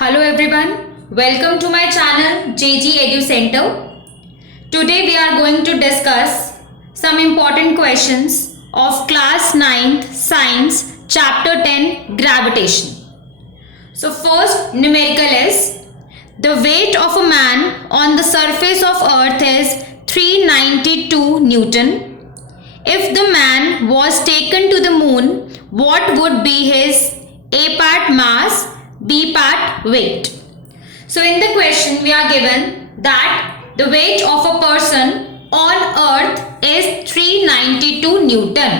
Hello everyone, welcome to my channel JG Edu Center. Today we are going to discuss some important questions of class 9th science chapter 10 gravitation. So first numerical is the weight of a man on the surface of earth is 392 Newton. If the man was taken to the moon, what would be his A part mass, B part weight? So in the question we are given that the weight of a person on earth is 392 Newton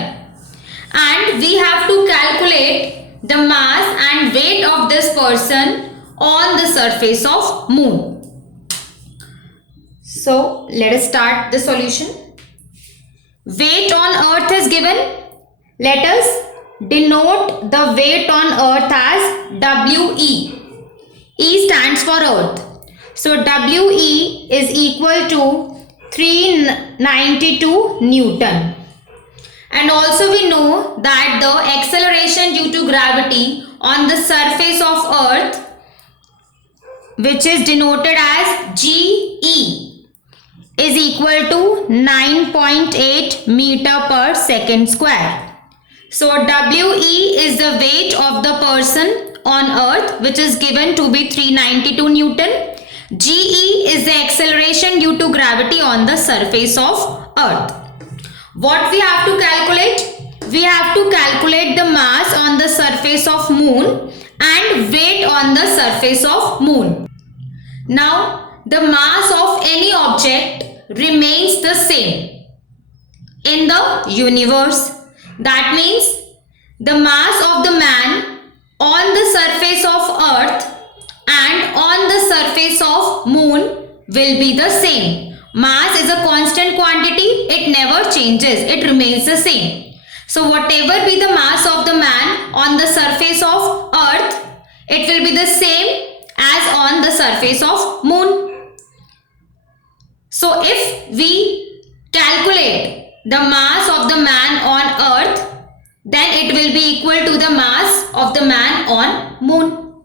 and we have to calculate the mass and weight of this person on the surface of moon. So let us start the solution. Weight on earth is given. Let us denote the weight on earth as WE. E stands for earth. So WE is equal to 392 Newton. And also we know that the acceleration due to gravity on the surface of earth, which is denoted as GE, is equal to 9.8 meter per second square. So WE is the weight of the person on earth, which is given to be 392 Newton. GE is the acceleration due to gravity on the surface of earth. What we have to calculate? We have to calculate the mass on the surface of moon and weight on the surface of moon. Now the mass of any object remains the same in the universe. That means the mass of the man on the surface of earth and on the surface of moon will be the same. Mass is a constant quantity. It never changes. It remains the same. So whatever be the mass of the man on the surface of earth, it will be the same as on the surface of moon. So if we calculate the mass of the man on earth, then it will be equal to the mass of the man on moon.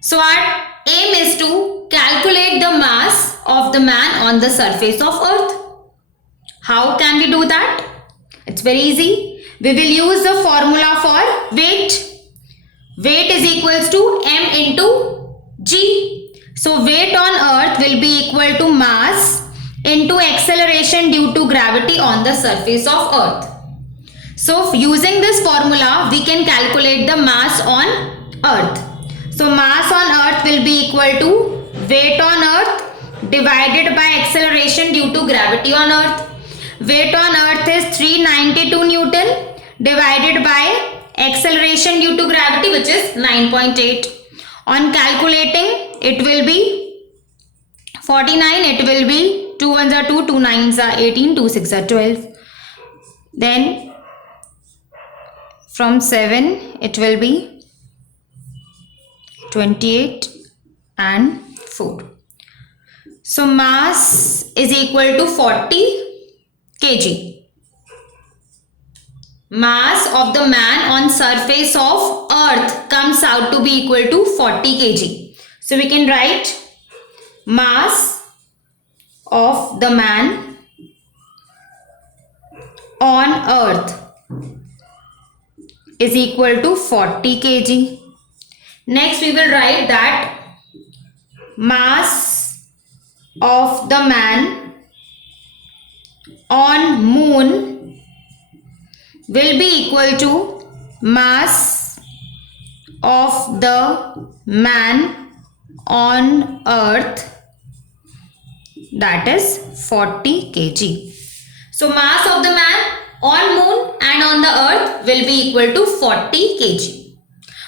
So our aim is to calculate the mass of the man on the surface of earth. How can we do that? It's very easy. We will use the formula for weight. Weight is equals to m into g. So weight on earth will be equal to mass into acceleration due to gravity on the surface of earth. So using this formula, we can calculate the mass on earth. So mass on earth will be equal to weight on earth divided by acceleration due to gravity on earth. Weight on earth is 392 Newton divided by acceleration due to gravity, which is 9.8. On calculating, it will be 49. It will be 2 ones are 2, 2 nines are 18, 2 6 are 12. Then from 7 it will be 28 and 4. So mass is equal to 40 kg. Mass of the man on surface of earth comes out to be equal to 40 kg. So we can write mass of the man on earth is equal to 40 kg. Next we will write that mass of the man on moon will be equal to mass of the man on earth, that is 40 kg. So mass of the man on moon and on the earth will be equal to 40 kg.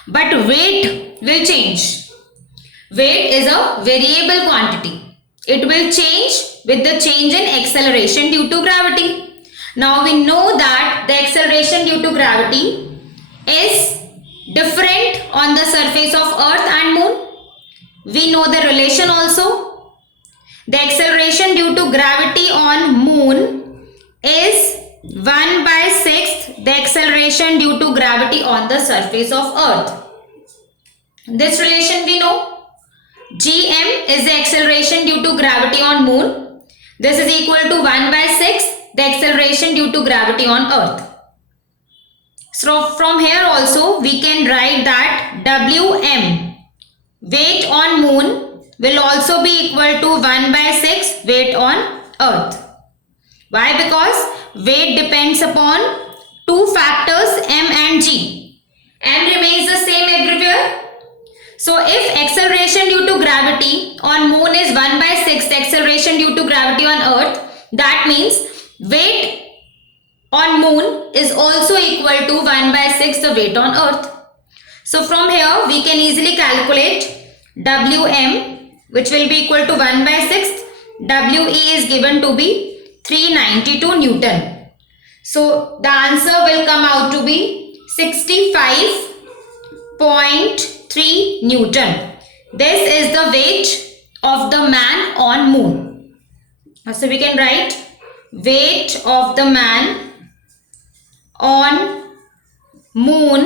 But weight will change. Weight is a variable quantity. It will change with the change in acceleration due to gravity. Now we know that the acceleration due to gravity is different on the surface of earth and moon. We know the relation also. The acceleration due to gravity on moon is 1/6 the acceleration due to gravity on the surface of earth. This relation we know. gm is the acceleration due to gravity on moon. This is equal to 1/6 the acceleration due to gravity on earth. So from here also we can write that Wm, weight on moon, will also be equal to 1/6 weight on earth. Why? Because weight depends upon two factors m and g. M remains the same everywhere. So if acceleration due to gravity on moon is 1/6 acceleration due to gravity on earth, that means weight on moon is also equal to 1/6 the weight on earth. So from here we can easily calculate Wm, which will be equal to 1/6. We is given to be 392 Newton. So the answer will come out to be 65.3 Newton. This is the weight of the man on moon. So we can write weight of the man on moon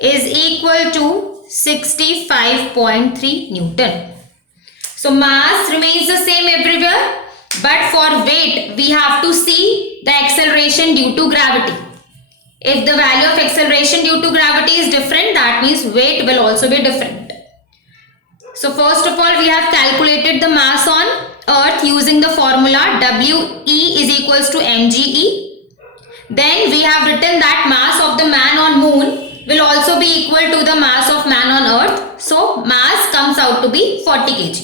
is equal to 65.3 Newton. So mass remains the same everywhere, but for weight we have to see the acceleration due to gravity. If the value of acceleration due to gravity is different, that means weight will also be different. So first of all we have calculated the mass on earth using the formula We is equals to mge. Then we have written that mass of the man on moon will also be equal to the mass of man on earth. So mass comes out to be 40 kg.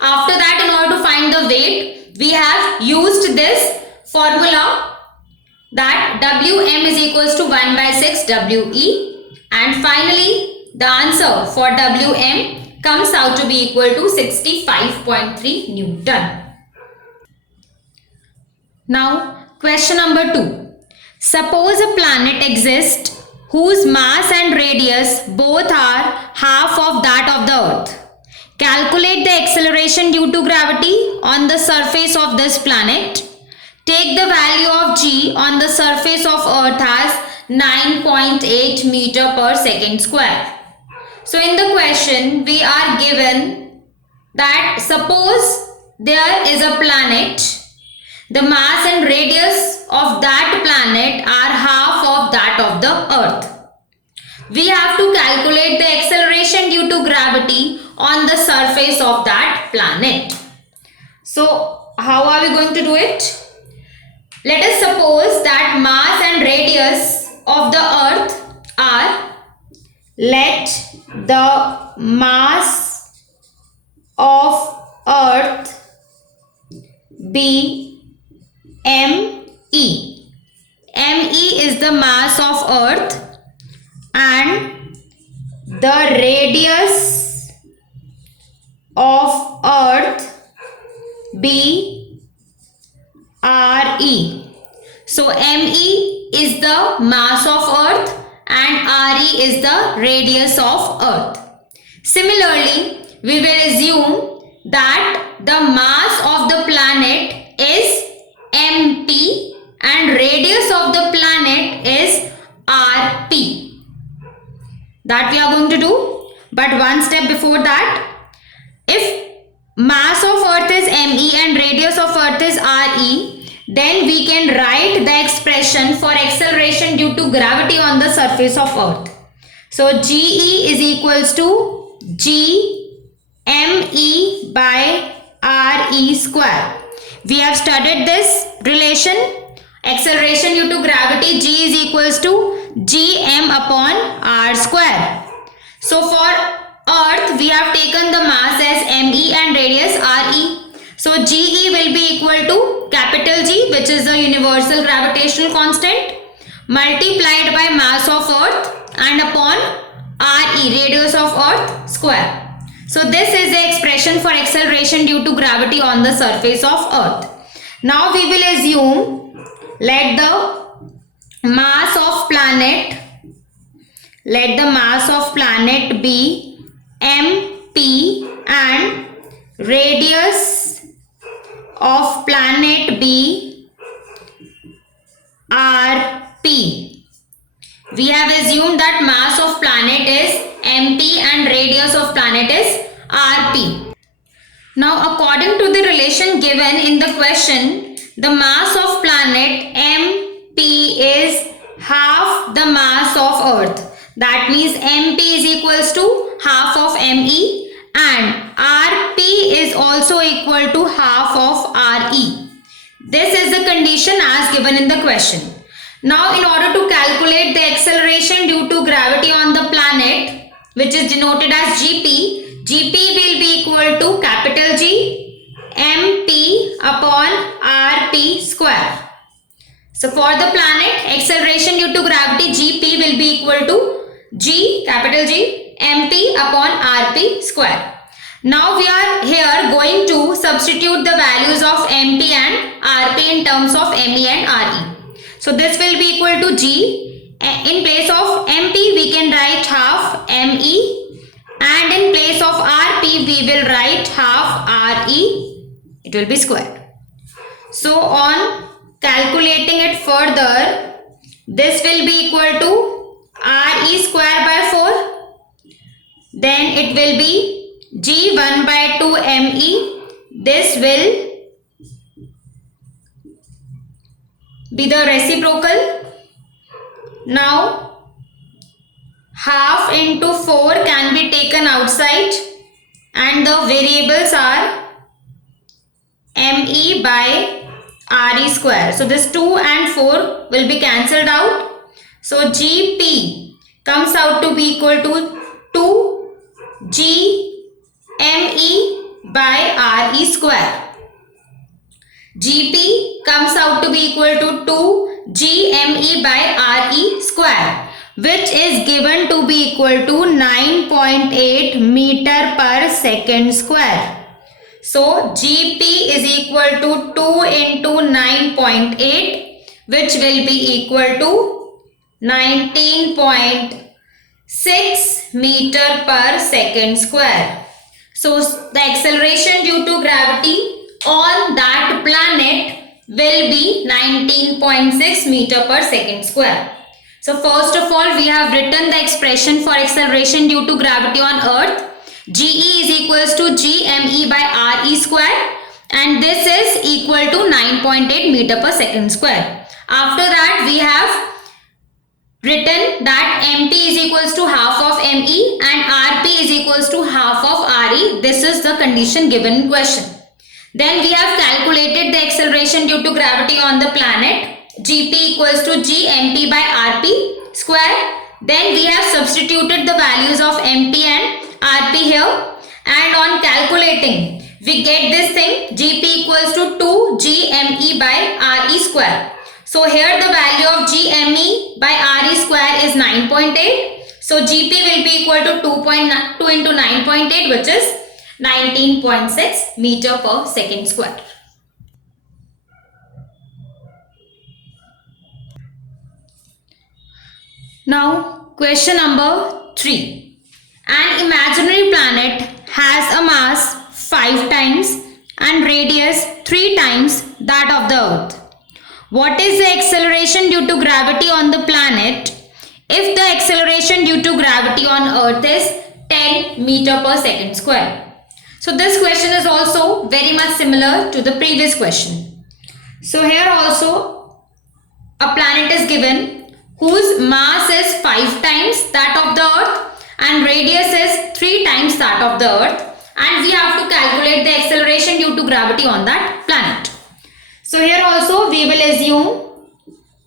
After that, in order to find the weight, we have used this formula that Wm is equals to 1/6 We, and finally the answer for Wm comes out to be equal to 65.3 Newton. Now question number 2. Suppose a planet exists whose mass and radius both are half of that of the earth. Calculate the acceleration due to gravity on the surface of this planet. Take the value of g on the surface of earth as 9.8 meter per second square. So in the question we are given that suppose there is a planet, the mass and radius of that planet are half of that of the earth. We have to calculate the acceleration due to gravity on the surface of that planet. So how are we going to do it? Let us suppose that mass and radius of the earth are, let the mass of earth be me. Me is the mass of earth and the radius of earth be re. So me is the mass of earth and re is the radius of earth. Similarly, we will assume that the mass of the planet is mp and radius of the planet is rp. That we are going to do. But one step before that, if mass of earth is me and radius of earth is re, then we can write the expression for acceleration due to gravity on the surface of earth. So ge is equals to g me by re square. We have studied this relation. Acceleration due to gravity, g is equals to gm upon r square. So for earth we have taken the mass as me and radius re. So ge will be equal to capital G, which is the universal gravitational constant, multiplied by mass of earth and upon re, radius of earth square. So this is the expression for acceleration due to gravity on the surface of earth. Now we will assume, let the mass of planet be mp and radius of planet be rp. We have assumed that mass of planet is mp and radius of planet is rp. Now, according to the relation given in the question, the mass of planet MP is half the mass of Earth. That means MP is equals to half of ME and RP is also equal to half of RE. This is the condition as given in the question. Now, in order to calculate the acceleration due to gravity on the planet, which is denoted as GP, GP will be equal to capital G MP upon RP square. So for the planet, acceleration due to gravity GP will be equal to G capital G MP upon RP square. Now we are here going to substitute the values of MP and RP in terms of ME and RE. So this will be equal to G. In place of MP we can write half ME. And in place of RP, we will write half RE. It will be squared. So on calculating it further, this will be equal to RE square by 4. Then it will be G 1 by 2 ME. This will be the reciprocal. Now, half into 4 can be taken outside and the variables are ME by RE square. So this 2 and 4 will be cancelled out. So GP comes out to be equal to 2 GME by RE square. GP comes out to be equal to 2 GME by RE square, which is given to be equal to 9.8 meter per second square. So GP is equal to 2 into 9.8, which will be equal to 19.6 meter per second square. So the acceleration due to gravity on that planet will be 19.6 meter per second square. So first of all, we have written the expression for acceleration due to gravity on Earth. GE is equals to GME by RE square and this is equal to 9.8 meter per second square. After that, we have written that MP is equals to half of ME and RP is equals to half of RE. This is the condition given in question. Then we have calculated the acceleration due to gravity on the planet. GP equals to GMP by RP square. Then we have substituted the values of MP and RP here. And on calculating, we get this thing GP equals to 2 GME by RE square. So here the value of GME by RE square is 9.8. So GP will be equal to 2.2 into 9.8, which is 19.6 meter per second square. Now question number 3. An imaginary planet has a mass 5 times and radius 3 times that of the Earth. What is the acceleration due to gravity on the planet if the acceleration due to gravity on Earth is 10 meter per second square? So this question is also very much similar to the previous question. So here also a planet is given whose mass is 5 times that of the Earth and radius is 3 times that of the Earth, and we have to calculate the acceleration due to gravity on that planet. So here also we will assume,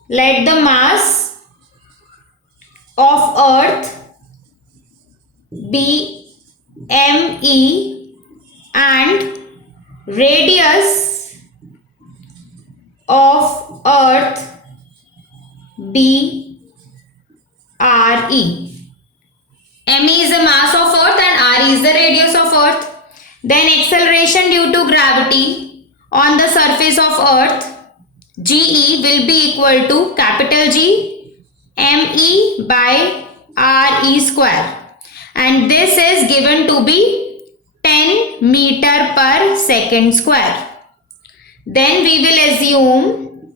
let the mass of Earth be ME and radius of Earth be RE. ME is the mass of Earth and RE is the radius of Earth. Then acceleration due to gravity on the surface of Earth, GE will be equal to capital G ME by RE square. And this is given to be 10 meter per second square. Then we will assume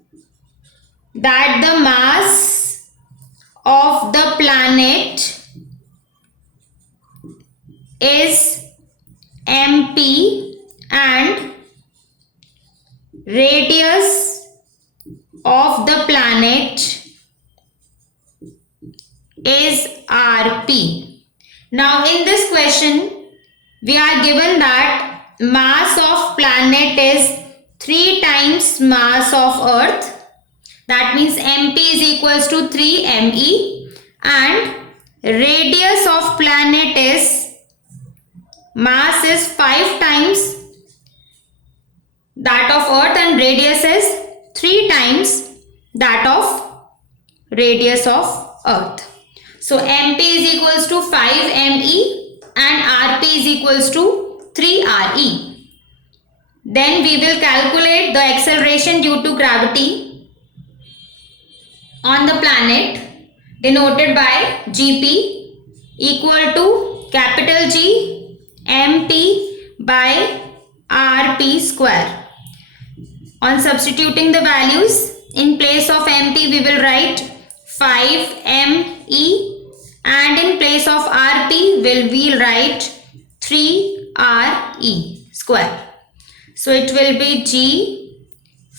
that the mass of the planet is MP and radius of the planet is RP. Now in this question we are given that mass of planet is 3 times mass of Earth. That means MP is equals to 3 ME and radius of planet is mass is 5 times that of Earth and radius is 3 times that of radius of Earth. So MP is equals to 5 ME and RP is equals to 3 RE. Then we will calculate the acceleration due to gravity on the planet denoted by GP equal to capital G MP by RP square. On substituting the values, in place of MP we will write 5 ME and in place of RP we'll write 3 RE square. So it will be G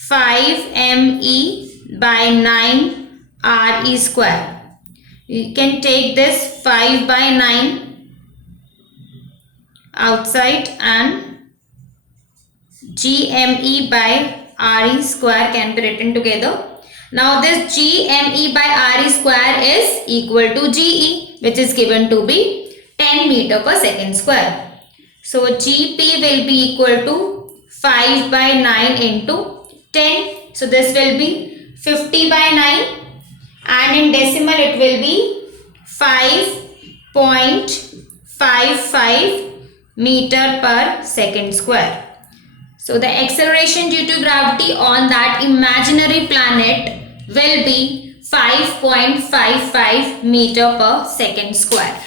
5 ME by 9 RE square. You can take this 5 by 9 outside and GME by RE square can be written together. Now this GME by RE square is equal to GE, which is given to be 10 meter per second square. So GP will be equal to 5 by 9 into 10. So this will be 50 by 9 and in decimal it will be 5.55 meter per second square. So the acceleration due to gravity on that imaginary planet will be 5.55 meter per second square.